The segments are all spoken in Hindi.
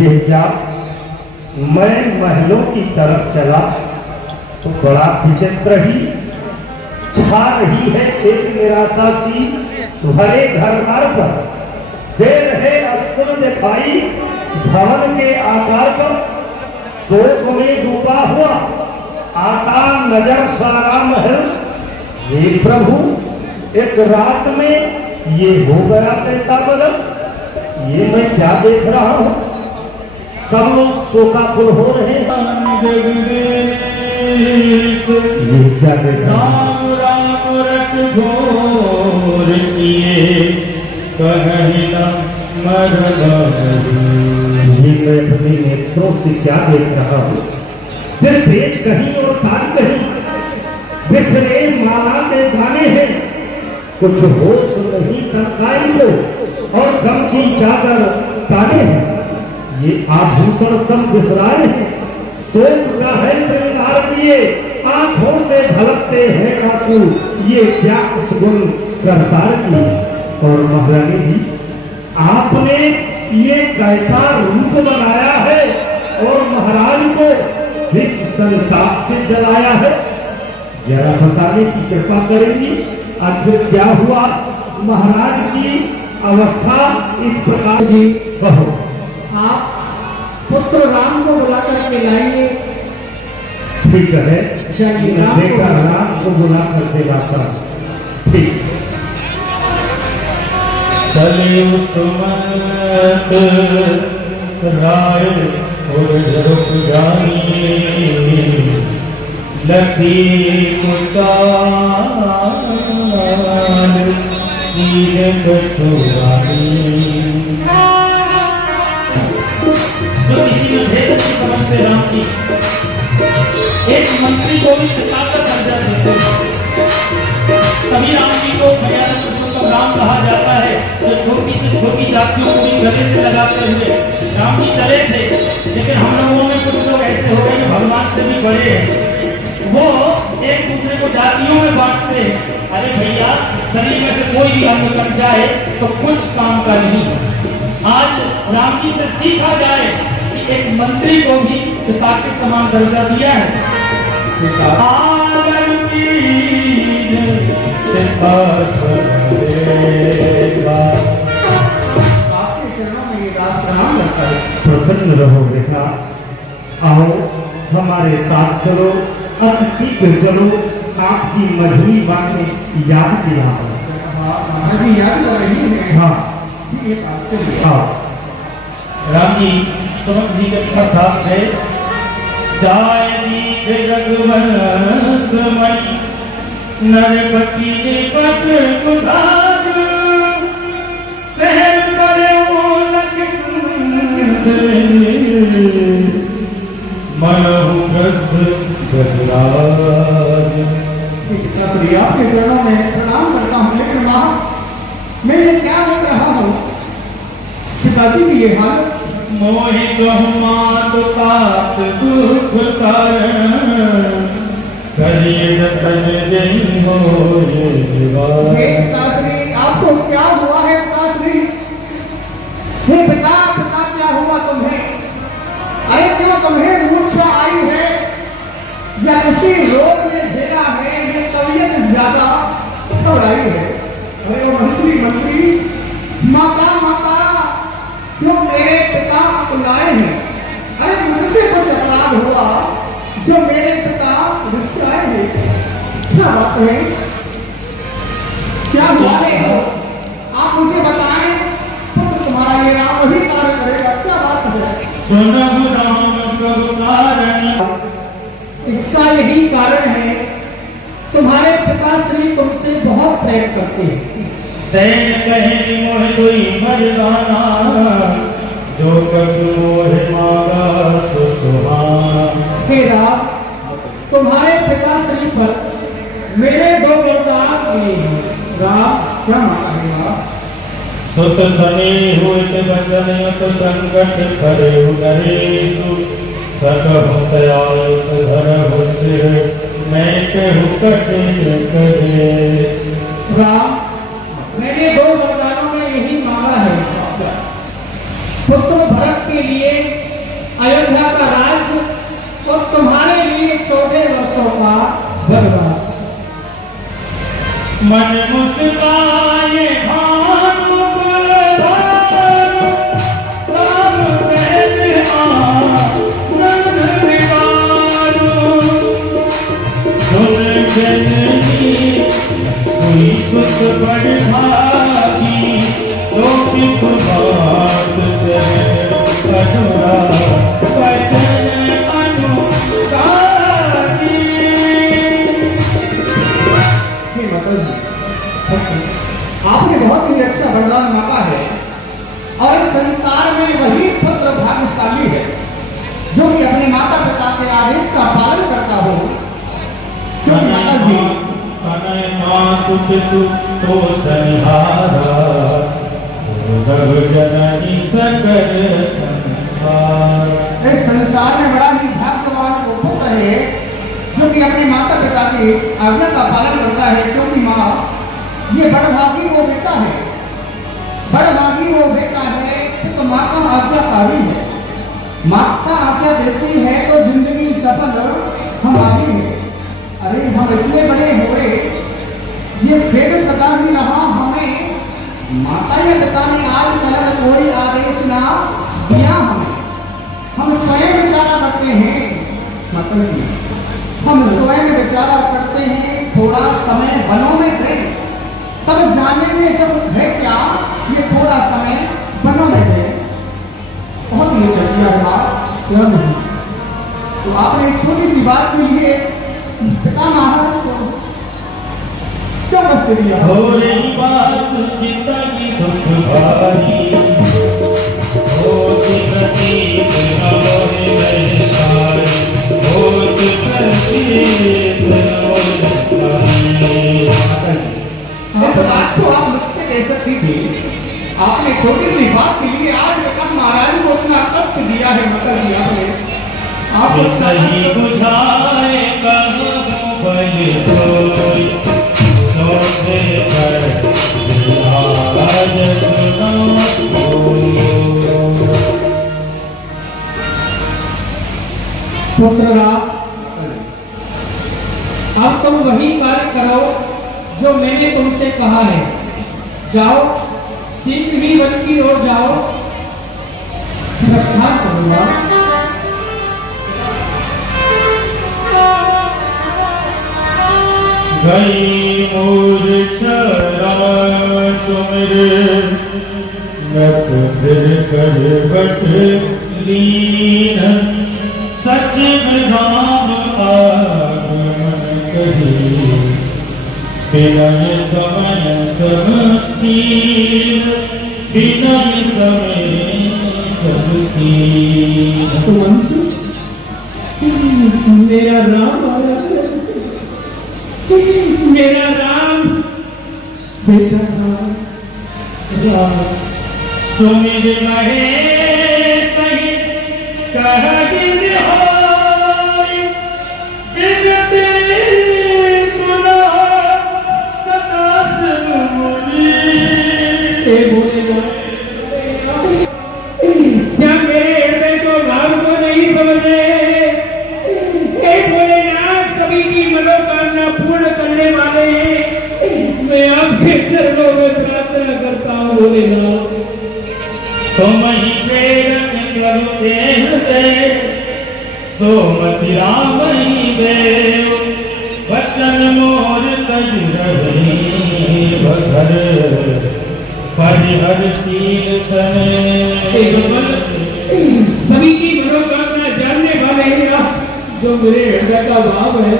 ये क्या, मैं महलों की तरफ चला तो बड़ा विचित्र ही छा रही है एक निराशा सी भरे घर द्वार पर। दे रहे अस्त्र दिखाई भवन के आकार पर, शोक में डूबा हुआ आता नजर सारा महल। ये प्रभु एक रात में ये हो गया कैसा बदल, ये मैं क्या देख रहा हूँ। सब लोग शोकाकुल हो रहे हैं, ये क्या देख रहा हूँ। राम रट घोर किए कहीं न ये मैं अपने नेत्रों से क्या देख रहा हूँ। सिर्फ बेच कहीं और ताल कहीं, बिखरे माला के गाने हैं। कुछ होश नहीं सरकारी को और गम की चादर ताने हैं। ये आभूषण सब बिसराए हैं, शोक का है श्रृंगार किए, आंखों से झलकते हैं आंसू। ये क्या उस गुण करतार की। और महारानी जी, आपने ये कैसा रूप बनाया है और महाराज को इस संताप से जलाया है, जरा बताने की कृपा करेंगी। आखिर क्या हुआ महाराज की अवस्था इस प्रकार जी। कहो, आप पुत्र राम को बुला करके लाइए। ठीक है, बेटा राम को बुला करके लाता। ठीक। चले सुमंत राय और रुक जाइए, लखी कुटाल कीर कटुरानी। जो किसी में भेद की समझते राम की, एक मंत्री को भी ताकत समझा देते हैं। तभी राम जी को राम कहा जाता है। तो छोटी से छोटी जातियों को भी गले से लगाते हुए राम जी चले थे। लेकिन हम लोगों में कुछ लोग ऐसे हो गए जो भगवान से भी बड़े हैं, वो एक दूसरे को जातियों में बांटते हैं। अरे भैया, शरीर में से कोई भी अंग कट जाए तो कुछ काम का नहीं। आज राम जी से सीखा जाए कि एक मंत्री को भी पिता के समान दर्जा दिया है। प्रसन्न रहो बेटा, आओ हमारे साथ चलो, अब शीघ्र चलो। आपकी मझली बातें याद दिला। हाँ, हाँ। राम जी समझ जी के साथ है। जाए रघुवंश मई नरपति ने पट कुधार, सहन करे वो मनहु गद्ध गजराज। आपके चरणों में प्रणाम करता हूँ। लेकिन माँ, मैं ये क्या देख रहा हूँ, पिताजी की ये हालत। मोहि गहुमात तात दुख कारण, करिए तन जई होए पिताश्री, आपको क्या हुआ है पिताश्री? हे पिता, पिता क्या हुआ तुम्हें? अरे क्यों तुम्हें मूर्छा आई है या किसी रोग में घेरा है? ये तबीयत ज्यादा घबराई है। अरे वो मंत्री, माता माता, जो मेरे पिता बुलाए हैं। अरे मुझसे कुछ अपराध हुआ जो मेरे पिता रुस्वाए हैं। क्या बात है? क्या हुआ है? आप मुझे बताएं तो तुम्हारा ये राम वही कार्य करेगा। क्या बात है? सुनहु राम सब कारण। इसका यही कारण है, तुम्हारे पिताश्री तुमसे बहुत प्रेम करते हैं। दैन कहे मोह कोई मरदाना, जो कछु मोह मांगा सो तुम्हारा। हे राम, तुम्हारे पिताश्री पर मेरे दो वरदान दिए हैं। राम, क्या मांगा है राम? सुत सने हुए बचन तो संकट करे नरेशु, सकहु दयालु धरहु सिर, मैं कहु कठिन करे। राम, मैंने दो वरदानों में यही मांगा है। पुत्र भरत के लिए अयोध्या का राज्य और तुम्हारे लिए 14 वर्षों का वनवास। मन मुस्काए भानु बलधानु, राम कहते आनंद विकारू। सुन जननी कोई कुछ बड़ भागी, लोकी कुमार कठोरा वचन अनुसारी। आपने बहुत ही अच्छा वरदान मांगा है और इस संसार में वही पुत्र भाग्यशाली है जो कि अपने माता पिता के आदेश का पालन करता हो। क्योंकि माता जी तनय मातु पितु तो सनिहारा, रघु जननी सकल संसार। इस संसार में बड़ा ही भाग्यवान वो पुत्र है जो कि अपने माता पिता की आज्ञा का पालन करता है। क्योंकि माँ ये बड़भागी वो बेटा है, बड़भागी वो बेटा है तो माँ का आज्ञाकारी है। माता आज्ञा देती है तो जिंदगी सफल हमारी है। अरे हम इतने बड़े हुए, ये खेल सदा ही रहा हमें, माता या पिता ने आज तक कोई आदेश ना दिया हमें। हम स्वयं विचारा करते हैं मतलब हम स्वयं विचारा करते हैं, थोड़ा समय वनों में दें तब जानेंगे जब है क्या ये थोड़ा समय वनों में दें। बहुत ही चर्चा बात क्यों नहीं। तो आपने एक छोटी सी बात के लिए पिता महाराज को क्यों कष्ट दिया? हो रही बात जिंदगी दुख भारी, हो जिंदगी हमारे महतारी, हो जिंदगी इस बात को आप मुझसे कह सकती थी। आपने छोटी सी बात के लिए आज पिता महाराज को इतना कष्ट दिया है। माता जी आपने आप नहीं बुझाए कहूँ बल सोई, सोते पर आज सुना पुत्रा, अब तुम वही कार्य करो जो मैंने तुमसे कहा है। जाओ शीघ्र ही वन की ओर जाओ, नमस्कार करूंगा। गई मोर चरण तुमरे, नत फिर कर बट लीन, सचिव राम आगमन कही, विनय समय सब तीन, विनय समय सब तीन। मेरा राम आया, मेरा राम बेटा राम। सुमिर महेश कह दिन होय, विनती सुनो सदा सब मुनि। क्या मेरे हृदय को भाव को नहीं समझे? हे भोलेनाथ, सभी की मनोकामना पूर्ण करने वाले हैं। मैं आपके चरणों में प्रार्थना करता हूँ भोलेनाथ। तुम ही प्रेरक करते हृदय, तो मति राम ही देव, वचन मोर तज रही भर, परिहर शील सने। सभी की मनोकामना जानने वाले हैं आप, जो मेरे हृदय का भाव है।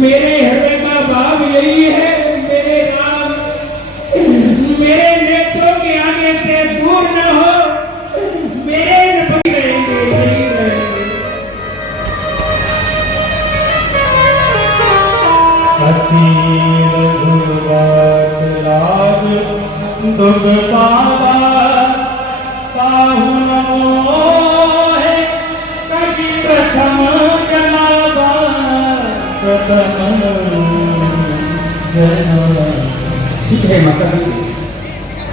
मेरे हृदय का भाव यही है, मेरे राम मेरे नेत्रों के आगे से दूर न हो, मेरे बनी रहेंगे, बनी रहेंगे। अतीर गुरुवात लाभ दुख पावा, साहु मोहे कभी प्रथम जनावा, प्रथम जनावा। ठीक है माता जी,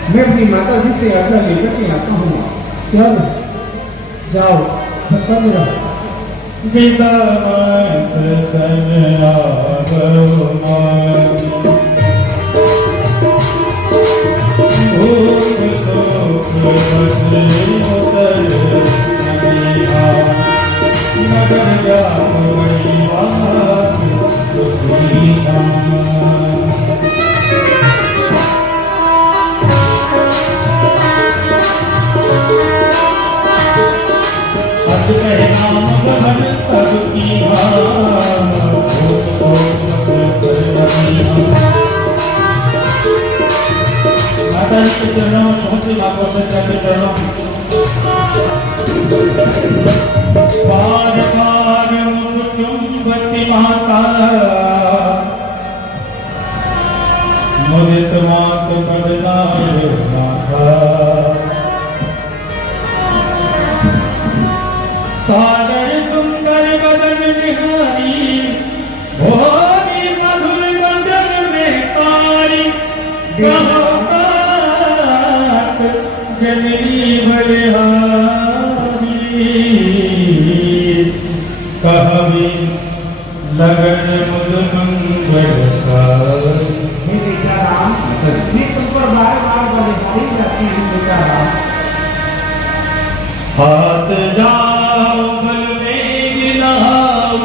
मैं अपनी माता जी से आज्ञा लेकर के आता हूँ। क्या जाओ प्रसन्न रहो। विदा मत सन्यावो मान, भूख शोक बसे उतर नदिया, नगर जाओ निवास सुखी धाम। अज कहे नाम गहन सबकी हार, माता के चरणों बहुत ही माता के चरणों पार पार मुख चुंबती माता, मुदित मात पदनाय माता। सागर सुंदर बदन निहारी, भोरी मधुर बदन में तारी, बहुत जननी बलिहारी, कहवी लगन मुझ मंगल कारी। हे बेटा राम, मैं तुम पर बार बार बलिहारी करती हूँ बेटा राम। हाथ जाओ बल में गिलाओ,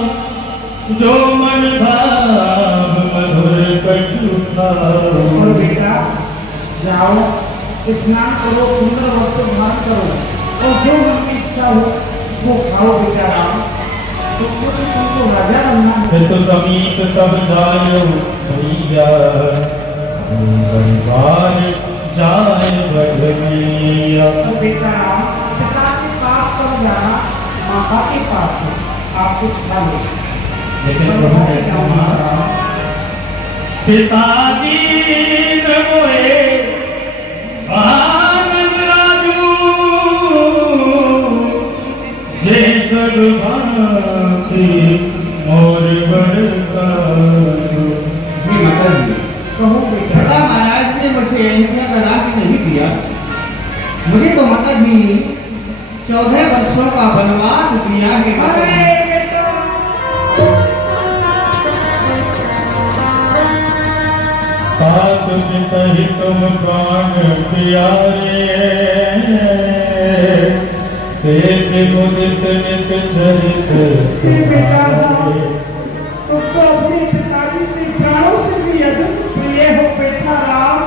जो मन भाव मधुर कछु खाओ। और बेटा जाओ स्नान करो, सुंदर वस्त्र धारण करो और जो मन की इच्छा हो वो खाओ बेटा राम। तुमको राजा बनना है। तो समीप तब जायो भैया, परिवार जाए बढ़िया। और बेटा राम पिता के पास पर जाना, माता के पास है, आप कुछ खा लो। लेकिन प्रभु ने कहा, पिताजी मोए आनंद राजू, जे सगभाती मोर बड़काजू। जी माता जी, कहो बेटा महाराज ने मुझे यज्ञ का राज नहीं दिया। मुझे तो माता जी 14 वर्षों का वनवास दिया है। सात पितहि तुम प्राण प्यारे, तेज मुदित नित चरित तुम्हारे। तुमको अपने पिताजी के प्राणों से भी अधिक प्रिय हो बेटा राम।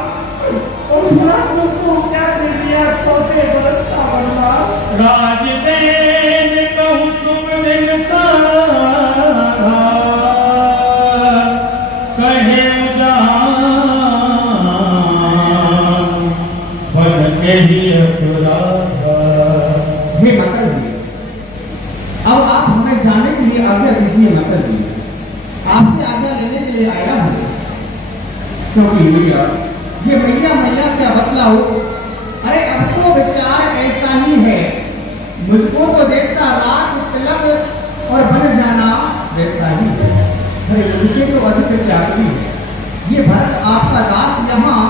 और पूरा तुमको क्या दे दिया 14 वर्ष का वनवास। राज देन कहूँ तुम दिन सारा, कहे बन के ही अपराधा। हे माता जी, अब आप हमें जाने के लिए आज्ञा दीजिए माता जी। आपसे आज्ञा लेने के लिए आया हूँ, क्योंकि भैया ये मैया क्या बतलाओ। अरे अब तो विचार ऐसा ही है, मुझको तो जैसा रात तिलक और बन जाना वैसा ही है। अरे मुझे तो अधिक चाहती है। ये भरत आपका दास यहाँ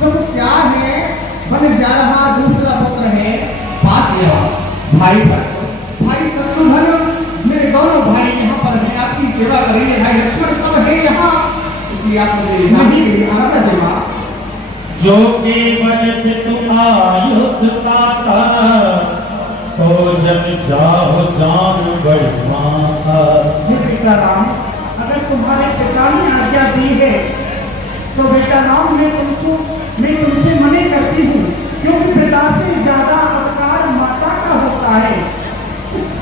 तो क्या है, बन जा रहा दूसरा पुत्र है पास यहाँ भाई भरत, भाई शत्रुघ्न, मेरे दोनों भाई यहाँ पर हैं, आपकी सेवा करेंगे। भाई लक्ष्मण सब है यहाँ, इसलिए आप मुझे जाने के लिए आज्ञा देना। जो केवल पितु आयुष दाता, तो जन जाओ जान बड़ी माता। हे बेटा राम, अगर तुम्हारे पिता ने आज्ञा दी है तो बेटा राम मैं तुमसे मना करती हूँ, क्योंकि पिता से ज्यादा अधिकार माता का होता है।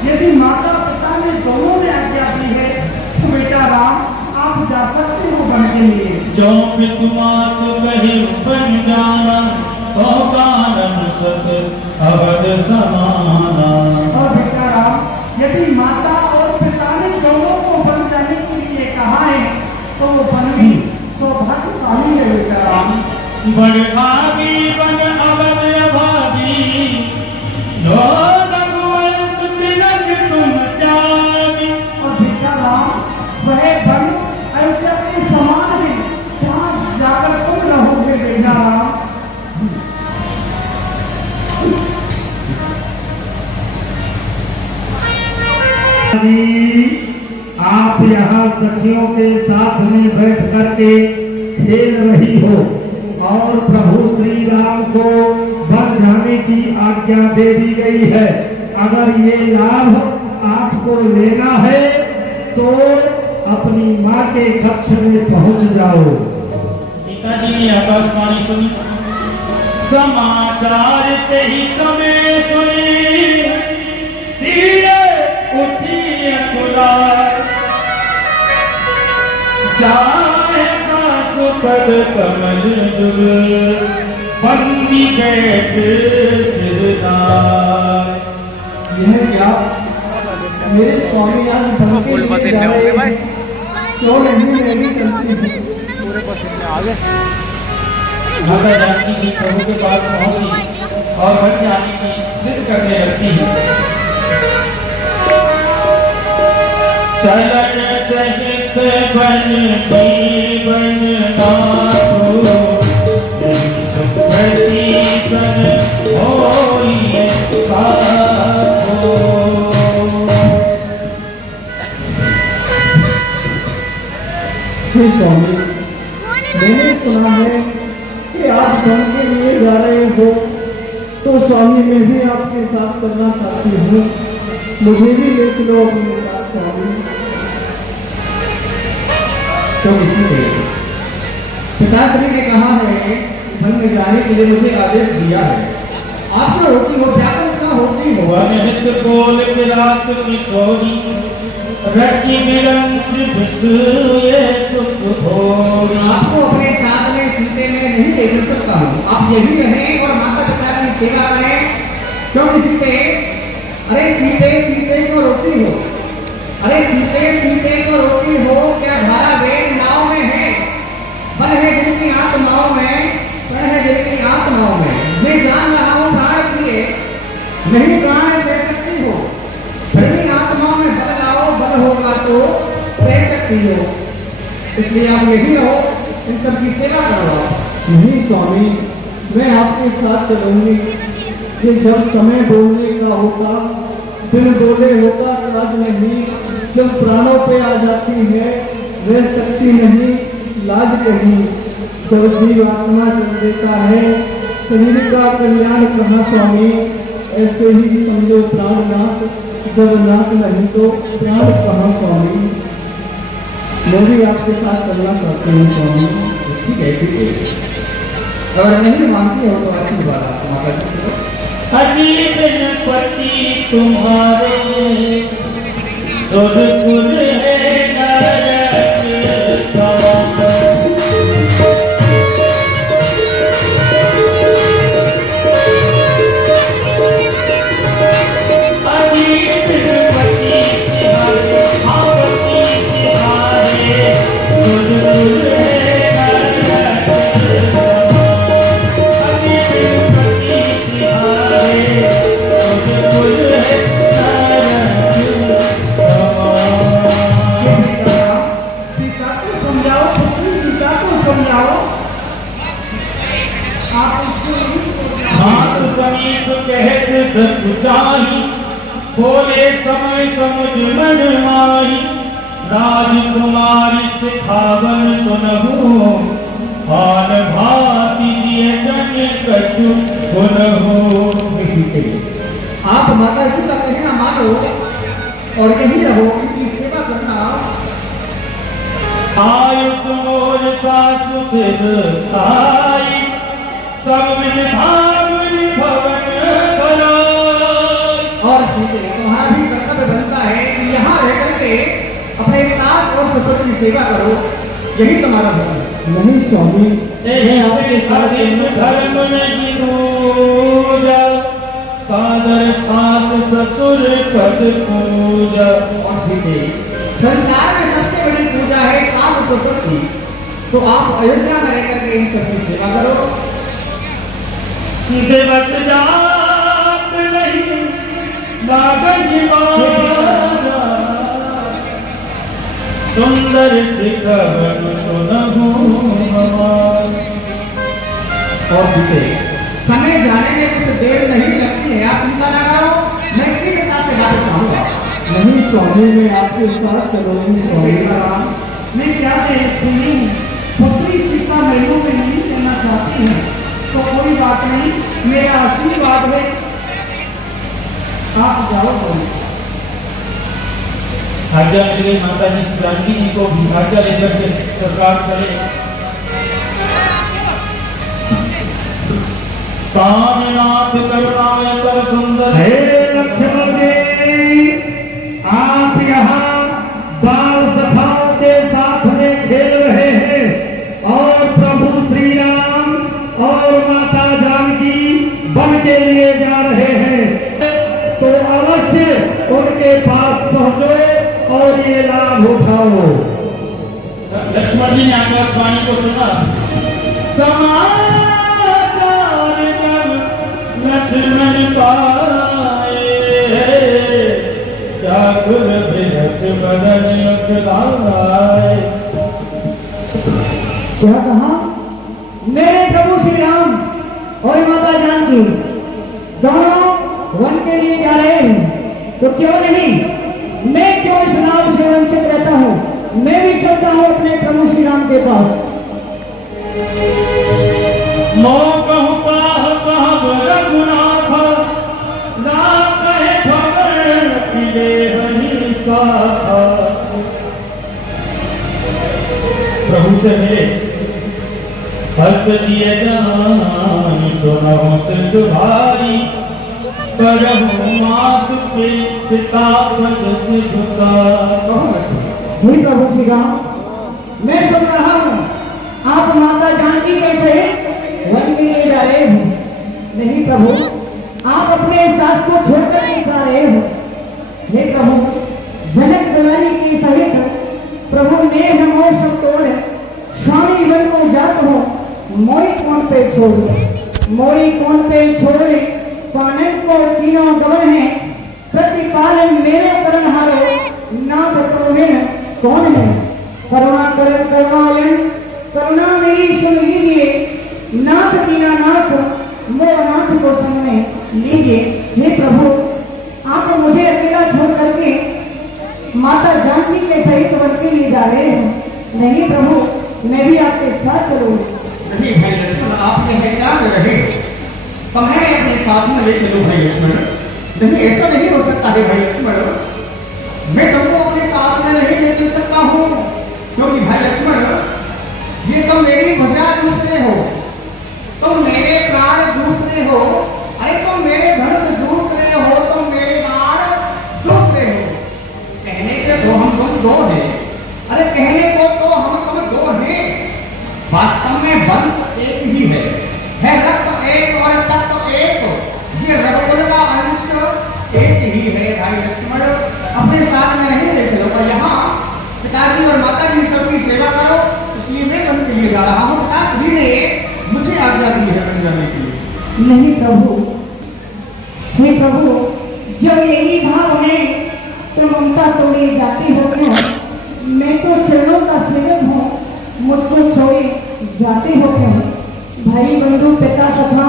यदि माता पिता ने दोनों ने आज्ञा दी है तो बेटा राम आप जा सकते हो वन के लिए। जो पितु मात कहे बन जाना, तो कानन सत अवध समाना। और बेटा राम यदि माता और पिता ने दोनों को वन जाने के लिए कहा है तो वो वन भी सौभाग्यशाली है बेटा राम। बड़ भागी बन अवध अभागी, जो रघुवंश तिलक तुम त्यागी। और बेटा राम वह वन अयोध्या के समान है, जहाँ जाकर तुम रहोगे बेटा राम। जी आप यहाँ सखियों के साथ में बैठ करके खेल रही हो और प्रभु श्री राम को वन जाने की आज्ञा दे दी गई है। अगर ये लाभ आपको लेना है तो अपनी माँ के कक्ष में पहुँच जाओ। सीता जी ने आकाशवाणी सुनी, समाचार ते ही समय सुनी, सीधे उठी अकुलार, जाए सासु पद कमल जुग, बंदी कैद सिरदार। यह क्या मेरे स्वामी आज बनके लिए जा रहे हैं, क्यों नहीं मेरी गलती पूरे पसीने में आ गए। माता जानकी जी प्रभु के पास पहुंची और बन जाने की जिद करने लगती है। चलन सहित बन की बननाथो, प्रतीसन होइए साधो। हे स्वामी, मैंने सुना है कि आप वन के लिए जा रहे हो, तो स्वामी मैं भी आपके साथ करना चाहती हूँ, मुझे भी ले चलो अपने साथ स्वामी। तो इसीलिए पिताश्री ने कहा है वन में जाने के लिए मुझे आदेश दिया है। आप जो होती हो व्यापन का होती हो, वनित बोल विराट किशोरी, रखी निरंज विष्णुए सुख भोगी। आपको अपने साथ में सीते में नहीं ले चल सकता हूँ, आप यही रहें और माता पिता की सेवा करें। क्यों सीते? अरे सीते सीते को रोती हो, अरे सीते सीते को रोती हो, क्या धारा वेद नाव में है? बल है जिनकी आत्माओं में, प्रण है जिनकी आत्माओं में। मैं जान रहा हूँ प्राण प्रिय नहीं प्राण दे सकती हो, फिर भी आत्माओं में बल लाओ, बल होगा तो रह सकती हो। इसलिए आप यही रहो, इन सबकी सेवा करो। नहीं स्वामी, मैं आपके साथ चलूंगी। ये जब समय बोलने का होता, दिल बोले होता राज नहीं, जब प्राणों पे आ जाती है रह सकती नहीं लाज कहीं। जब जीव आत्मा चल देता है शरीर का कल्याण कहाँ स्वामी? ऐसे ही समझो प्राणनाथ, जब नाथ नहीं तो प्राण कहाँ स्वामी? मैं भी आपके साथ चलना चाहती हूँ स्वामी। ठीक है, ठीक है, अगर नहीं मानती हो तो आशीर्वाद आप माता जी को। अजीब पति तुम्हारे सुरकुल है नरक समान। अजीब पति तुम्हारे, आपत्ति तुम्हारे, सुरकुल है नरक समान। अजीब पति तुम्हारे, सुरकुल है नरक समान। सीता को समझाओ, पुत्री सीता को समझाओ। आप उसको हाथ समीप कहत सकुचाही, बोले समय समुझ मन माही। राजकुमारी सिखावन सुनहु, हाल भाती दिए जन कछु सुनहु। आप माता जी का कहना मानो और यही रहो, इनकी सेवा करना। आयुष मोर सासु सिर आई, सब विभाग भवन बनाई। और सीते तुम्हारा भी कर्तव्य बनता है कि यहाँ रह करके अपने सास और ससुर की सेवा करो, यही तुम्हारा धर्म है। नहीं स्वामी, मैं आपके साथ धर्म नहीं दूजा, सादर सास ससुर पद पूजा। और सीते संसार में सबसे बड़ी पूजा है सास ससुर की, तो आप अयोध्या में रह करके इन सबकी सेवा करो। देवत जात नहीं नागज मारा, सुंदर सिखवन सुनहु हमार। और सीते समय जाने में कुछ देर नहीं लगती है, आप चिंता न करो, मैं इसी के साथ से वापस आऊंगा। नहीं स्वामी मैं आपके साथ चलूंगी स्वामी। मैं क्या सुनी पुत्री सीता महलों में नहीं रहना चाहती है तो कोई बात नहीं, मेरा आशीर्वाद है, आप जाओ। आज्ञा मेरे माता जी जानकी जी को भी आज्ञा लेकर के सरकार करे। स्वामीनाथ करुणामय कर सुंदर। हे लक्ष्मण जी, आप यहाँ बाल सखाओं के साथ में खेल रहे हैं और प्रभु श्री राम और माता जानकी वन के लिए जा रहे हैं, तो अवश्य उनके पास पहुंचो और ये लाभ उठाओ। लक्ष्मण जी ने आकाशवाणी को सुना। समाचार जब लक्ष्मण पाए, व्याकुल विरत बदन उठलाए। क्या कहा? मेरे प्रभु श्री राम और माता जानकी दोनों वन के लिए जा रहे हैं, तो क्यों नहीं, मैं क्यों इस लाभ से वंचित रहता हूँ, मैं भी चलता हूँ अपने प्रभु श्री राम के पास। मोह पाह पाह रघुनाथ, ना कहे भगन पिले हरि साथ। प्रभु से मिले हर्ष दिए जान, सुनहु सिंधु भारी, करहु मात के पिता पद सिद्धता। हे प्रभु श्री राम, मैं सुन रहा हूँ आप माता जानकी कैसे वन के लिए जा रहे हो। नहीं प्रभु, आप अपने सास को छोड़कर नहीं जा रहे हो। हे प्रभु, जनक दलानी की सहित प्रभु ने मोह सब तोड़ स्वामी वन को जात हो, मोई कौन पे छोड़, मोई कौन पे छोड़, पानन को तीनों गवन है, प्रतिपालन मेरे करण हारो, नाथ करुण कौन है। करुणा कर करुणायन, करुणा मेरी सुन लीजिए, नाथ दीनानाथ मोर नाथ को संग में लीजिए। हे प्रभु, आप मुझे अकेला छोड़ करके माता जानकी के सहित वन के लिए जा रहे हैं। नहीं प्रभु, मैं भी आपके साथ चलूंगी। नहीं भाई लक्ष्मण, आपने हैरान रहे तो मैं अपने साथ में ले चलूं भाई लक्ष्मण। नहीं, ऐसा नहीं हो सकता है भाई लक्ष्मण, मैं तुमको अपने साथ में नहीं ले चल सकता हूँ, क्योंकि भाई लक्ष्मण ये तुम मेरी भुजा दूसरे हो, तुम मेरे प्राण दूसरे हो, अरे तुम मेरे धन दूसरे हो, तुम मेरे प्राण दूसरे हो। कहने के तो हम तुम दो हैं, अरे कहने को तो हम तुम दो हैं, वास्तव में वंश एक ही है रक्त एक और तत्व एक, ये रघुकुल का अंश एक ही है भाई लक्ष्मण। अपने साथ में नहीं ले चलो, पर यहाँ पिताजी और माता जी सबकी सेवा करो, इसलिए मैं उनके लिए जा रहा हूँ। पिताजी ने मुझे आज्ञा दी है वन जाने के लिए। नहीं प्रभु, हे प्रभु, जब यही भाव है तो ममता तोड़े जाती हो क्यों? मैं तो चरणों का सेवक हूँ, मुझको छोड़े जाते हो क्यों? भाई बंधु पिता सखा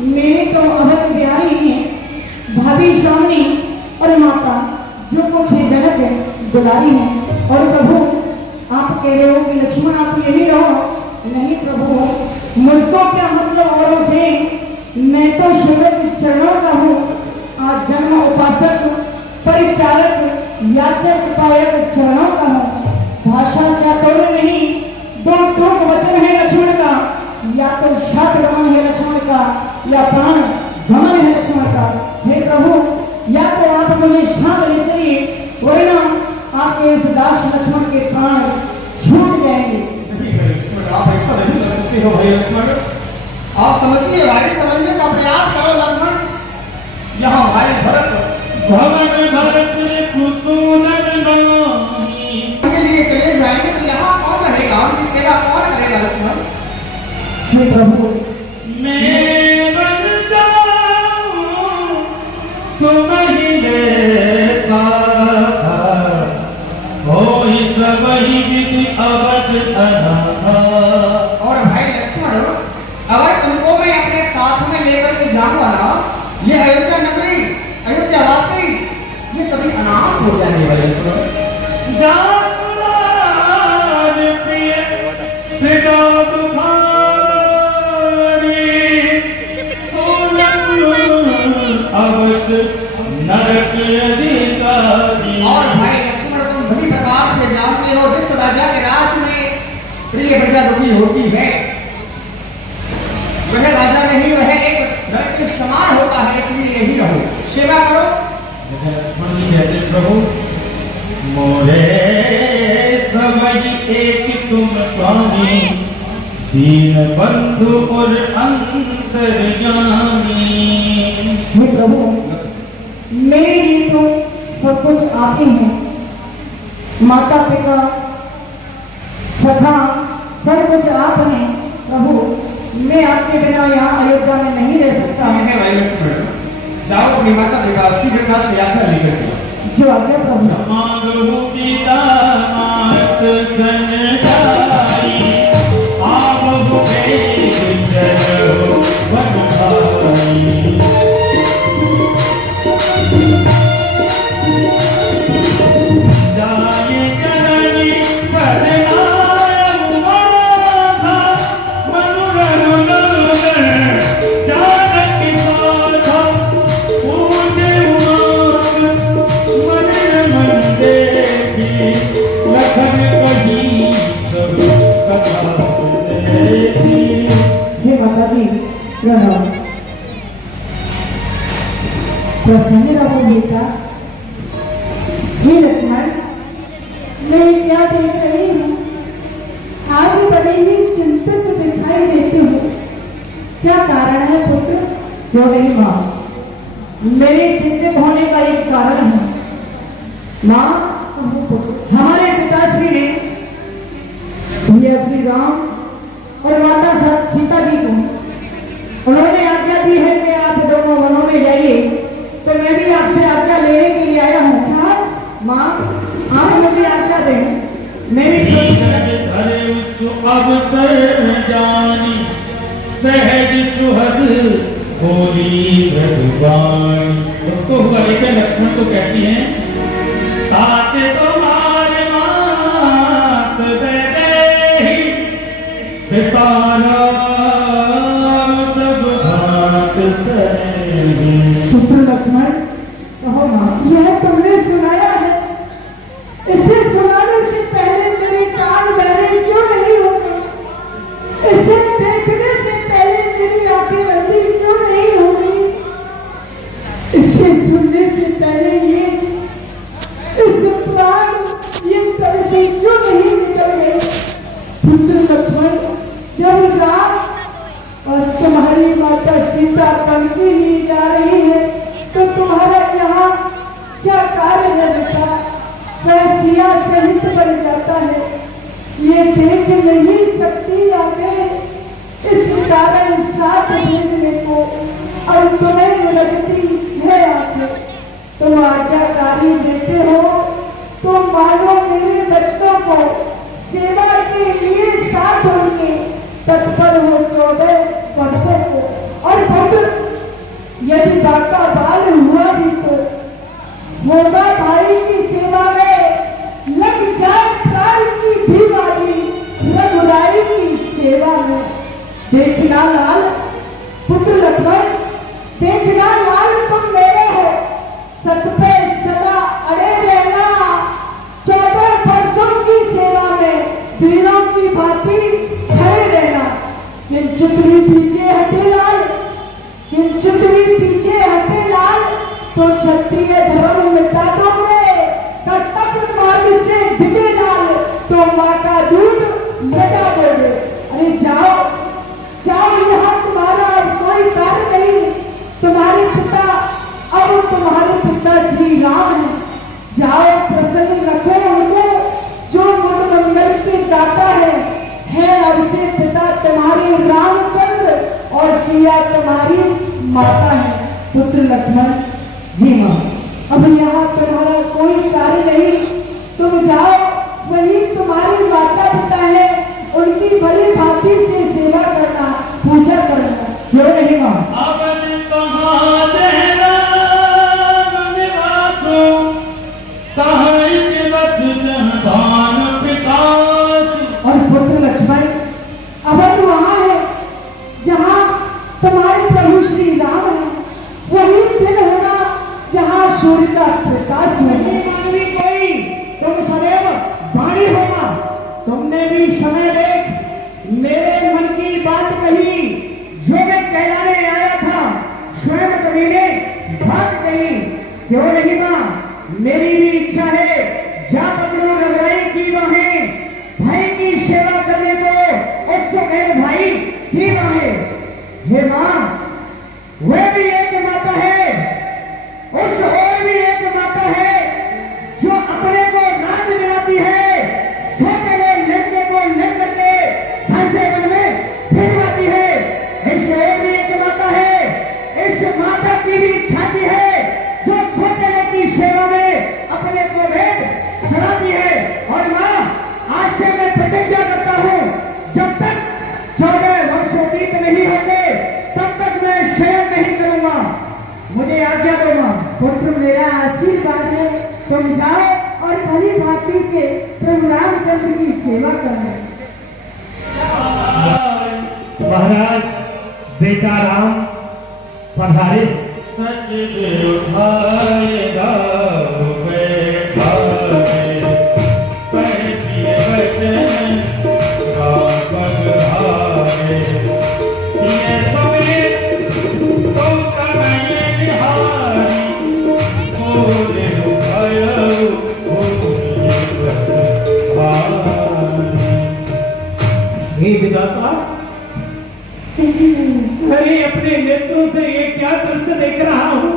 मेरे तो अहत प्यारी हैं, भाभी स्वामी और माता जो कुछ है जनक है दुलारी है। और प्रभु, आप कह रहे हो कि लक्ष्मण आप यही रहो। नहीं प्रभु, मुझको क्या मतलब औरों से, मैं तो शिव चरणों का हूँ, आज जन्म उपासक परिचारक याचक पायक चरणों का हूँ। भाषा चातुर्य नहीं, दो टूक वचन है लक्ष्मण का, या तो शात गमन है लक्ष्मण का, या प्राण गमन है लक्ष्मण का। हे प्रभु, या तो आप मुझे साथ ले चलिए, वरना आपके इस दास लक्ष्मण के प्राण छूट जाएंगे। आप ऐसा नहीं कर सकते हो भाई लक्ष्मण, आप समझिए भाई, समझने का प्रयास करो लक्ष्मण। यहाँ भाई भरत भवन भरत ने कुतूहल नामी, उनके लिए चले जाएंगे तो यहाँ कौन रहेगा, उनकी सेवा कौन करेगा लक्ष्मण? हे प्रभु, मैं बन जाऊं तुम ही ले साथा, हो सब ही विधि अवध अनाथा। और भाई लक्ष्मण, अगर तुमको मैं अपने साथ में लेकर के जाऊंगा ना, ये अयोध्या नगरी, अयोध्या वासी, ये सभी अनाथ हो जाने वाले बस नरक अधिकारी। और भाई लक्ष्मण तुम भली प्रकार से जानते हो जिस राजा के राज में प्रिय प्रजा दुखी होती है वह राजा नहीं, वह एक घर के समान होता है, इसलिए यही रहो, सेवा करो। लक्ष्मण जी कहते प्रभु मोरे समझ एक तुम स्वामी, दीन बंधु और अंतर्यामी। हे प्रभु, मेरे लिए तो सब कुछ आप ही हैं, माता पिता सखा सब कुछ आप हैं। प्रभु, मैं आपके बिना यहाँ अयोध्या में नहीं रह सकता। है भाई लक्ष्मण, जाओ अपनी माता पिता शीघ्र से यात्रा लेकर के जो आज्ञा प्रभु। मांगहु पिता मात संताई, आवहु वेद जरहु बंधाई। जाये जननी परनाय माता, मनु रघुनंदन जानकी माता। पूजे मन मन देवी, लखन कही सब कथा देवी। हे माता दी प्रणाम। प्रसन्न रहो बेटा। हे लक्ष्मण, मैं क्या देख रही हूँ, आज बड़े ही चिंतित दिखाई देते हो, क्या कारण है पुत्र? क्यों नहीं माँ, मेरे चिंतित होने का एक कारण है। माँ, हमारे पिताश्री ने भैया श्री राम और माता सीता जी को उन्होंने आज्ञा दी है कि आप दोनों वनों में जाइए, तो मैं भी आपसे आज्ञा लेने के लिए आया हूँ। माँ, आप मुझे आज्ञा दें, मैं भी अवसर जानी, सहज सुहद होली भगवान। तो हुआ लेकर लक्ष्मण को कहती हैं, तात तुम्हारे मात बेही, विसारा सब हाथ सही। पुत्र लक्ष्मण, कहो माँ, यह तुमने सुनाया है, इसे सुनाने से पहले मेरे कान बहरे क्यों नहीं होते? इसे देखने से पहले मेरी आंखें बंदी क्यों नहीं होगी? इसे सुनने से पहले इस प्राण ये कलशी क्यों नहीं निकल गई? पुत्र लक्ष्मण, जब राम और तुम्हारी माता सीता कनकी ली जा रही है, तो तुम्हारा यहाँ क्या कार्य है बेटा? वह सिया सहित बन जाता है, ये देख नहीं सकती आगे, इस कारण साथ भेजने को और तुम्हें लगती है आगे। तुम आज्ञाकारी देते हो तो मानो मेरे बच्चों को सेवा के लिए साथ होंगे तत्पर हो 14 वर्षों को। और पुत्र, यदि बाका बाल हुआ भी तो होगा भाई की सेवा में, लग जाए प्राण की भी बाजी रघुराई की सेवा में। देखना लाल, पुत्र लक्ष्मण, देखना लाल, तुम मेरे हो, सत पे सदा अड़े रहना, 14 वर्षों की सेवा में वीरों की भांति खड़े रहना। किंचित भी पीछे हटे लाल, किंचित भी पीछे हटे लाल, तो क्षत्रिय धर्म मिटा दोगे, कर्तव्य मार्ग से ढके लाल, तो माँ का दूध लगा दोगे। अरे जाओ जाओ, यहाँ तुम्हारा अब कोई कार्य नहीं। तुम्हारे पिता अब तुम्हारे पिता श्री राम है, जाओ प्रसन्न रखो उनको, जो मन मंगल के दाता है अब से पिता तुम्हारे रामचंद्र और सिया तुम्हारी माता है। पुत्र लक्ष्मण, जी माँ, अब यहाँ तुम्हारा कोई कार्य नहीं, तुम जाओ, वही तुम्हारी माता पिता है, उनकी बड़ी भांति से सेवा करना, पूजा करना। क्यों नहीं माँ? और पुत्र लक्ष्मण, अवध वहाँ है जहाँ तुम्हारे प्रभु श्री राम है, वही दिन होगा नहीं, क्यों नहीं माँ, मेरी भी इच्छा है, जा पकड़ो रगड़ाई की बाहें, भाई की सेवा करने को उत्सुक है भाई की बाहें। हे माँ, वे भी एक माता है, उस और भी एक माता है जो अपने को राज दिलाती है, सोते हुए लड़के को लेकर के घर से घर में भिजवाती है। इस और भी एक माता है, इस माता की भी छाती है जो सोते हुए की सेवा में अपने को वेद चलाती है। और माँ, आज से मैं प्रतिज्ञा करता हूँ, जब तक 14 वर्ष बीत नहीं होते तब तक मैं शयन नहीं करूंगा। मुझे आज्ञा दो माँ। पुत्र मेरा आशीर्वाद है, तुम जाओ और भली भांति से प्रभु रामचंद्र की सेवा करना। महाराज, बेटा राम पधारे। सच उठाएगा बैठाए, पहले बचन रापग भागे, ये सबे तो कनये निहारी, बोले उठायो हे विधाता, अरे अपने नेत्रों से ये क्या दृश्य देख रहा हूं?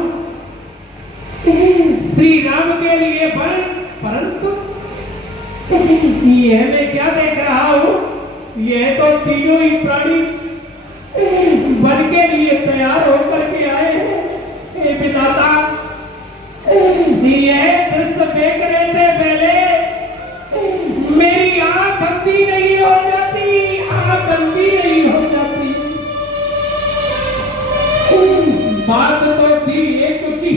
श्री राम के लिए बल, परंतु ये मैं क्या देख रहा हूं? ये तो तीनों ही प्राणी बल के लिए तैयार होकर के आए हैं। हे विधाता, ये दृश्य देखने से पहले मेरी आंख बंदी नहीं हो जाती, आंख बंदी नहीं हो जाती। बात तो थी एक की,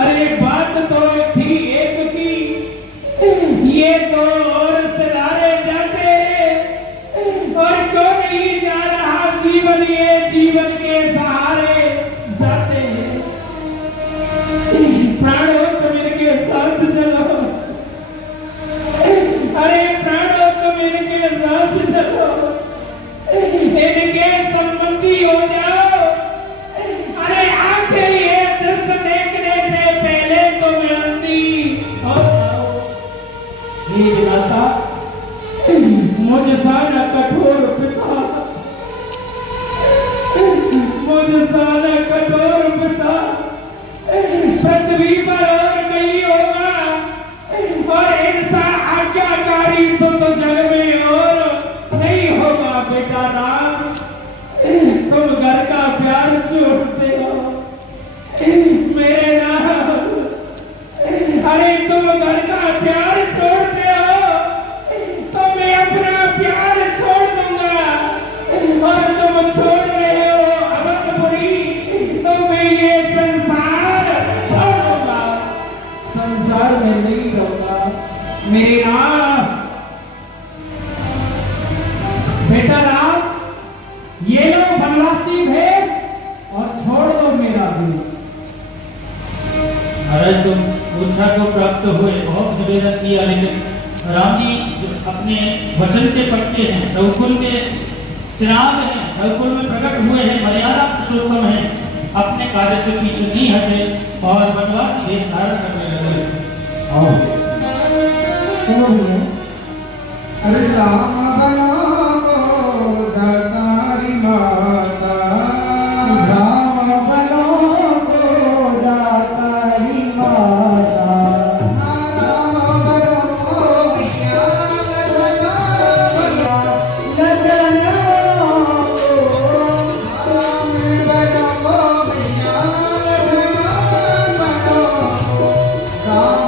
अरे बात तो थी एक की, ये तो और सिलारे जाते और क्यों नहीं जा रहा जीवन, ये जीवन के सहारे जाते हैं। प्राणों को मिलके साथ चलो, अरे प्राणों को मिलके साथ चलो, इनके संबंधी हो जाओ। अरे आखिर ये दृश्य देखने से पहले तो मैं अंधी हो जाओ। ये विधाता, मुझ सारा कठोर पिता, मुझ सारा कठोर पिता पृथ्वी पर और नहीं होगा, और इंसा आज्ञाकारी सुत जग में और नहीं होगा। बेटा राम, तुम घर का प्यार छोड़ते हो मेरे नाम, अरे तुम घर का प्यार छोड़ते हो तो मैं अपना प्यार छोड़ दूंगा, और तुम छोड़ रहे हो अवधपुरी तो मैं ये संसार छोड़ दूंगा, संसार में नहीं रहूंगा। मेरे नाम बेटा राम, ये लो बनवासी भेष और छोड़ दो मेरा भेष। महाराज, तुम मूर्छा को प्राप्त हुए, बहुत निवेदन किया, लेकिन राम जी अपने वचन से पक्के हैं, रघुकुल के चिराग हैं, रघुकुल में प्रकट हुए हैं, मर्यादा पुरुषोत्तम हैं, अपने कार्य से पीछे नहीं हटे और वनवास की भेष धारण करने लगे। अरे राम बनो को दातारी माता, राम बनो को दातारी माता, राम बनो को विज्ञान राम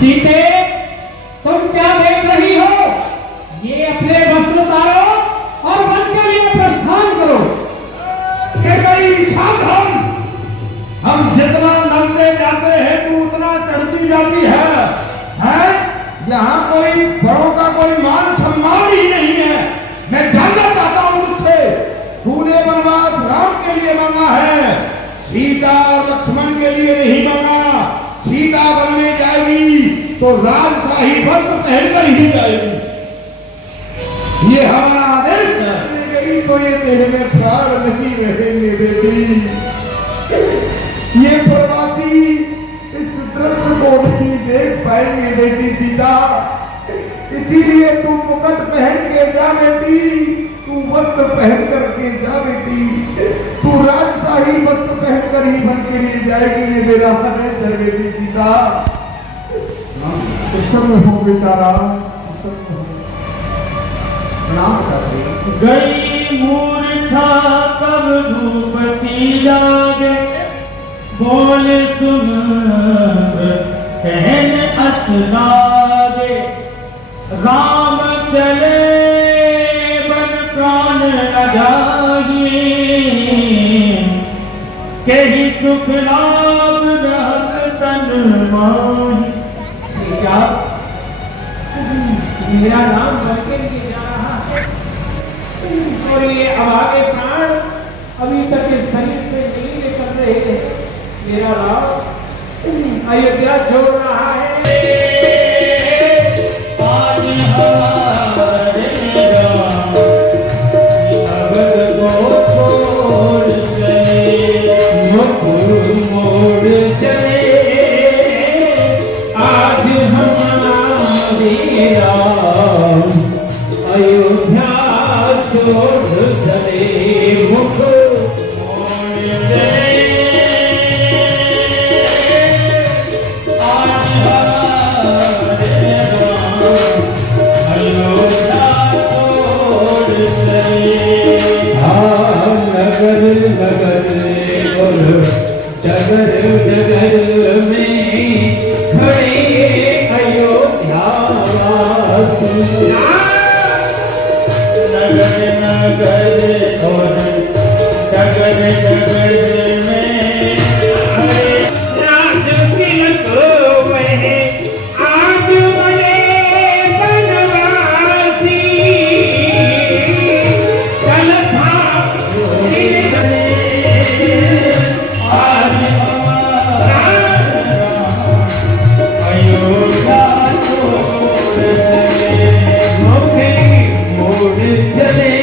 सीते, तुम क्या देख रही हो? ये अपने वस्त्र उतारो और वन के लिए प्रस्थान करो। सावधान, हम जितना लड़ते जाते हैं तू उतना चढ़ती जाती है? यहाँ कोई बड़ों का कोई मान सम्मान ही नहीं है। मैं जानना चाहता हूँ मुझसे, तूने वनवास राम के लिए मांगा है, सीता और लक्ष्मण के लिए नहीं मांगा। सीता वन में जाएगी तो राजशाही वस्त्र पहनकर ही जाएगी, ये हमारा आदेश है। तो ये तेरे में प्राण नहीं रहेंगे बेटी। ये प्रवासी इस दृश्य को नहीं देख पाएंगे बेटी सीता, इसीलिए तू मुकुट पहन के जा बेटी, तू वस्त्र पहन करके जा बेटी, तू राजशाही वस्त्र पहनकर ही बन के लिए जाएगी, ये मेरा आदेश है बेटी सीता। प्रसन्न हो बेचारा, गई मूर्छा कब धूपती जागे, बोल सुन कहन अस लागे, राम चले बन प्राण न जागे, कही सुख लाभ रहत तन माही। क्या मेरा नाम बनके लिए जा रहा है और ये अभागे प्राण अभी तक इस शरीर से नहीं निकल रहे हैं। मेरा राम अयोध्या छोड़ रहा है। आज हमारे भगत को छोड़ चले, मुकुर मोड़ चले, आज हमारे राम अयोध्या छोड़ चले, मुकुर मोड़ चले, आज हमारे राम अयोध्या छोड़ चले। नगर नगर और डगर डगर में खड़े अयोध्यावासी नगर नगर और डगर डगर में खड़े राज तिलक वह आज बने बनवासी चल था आज हमारा अयोध्या छोड़ चले मोड़ चले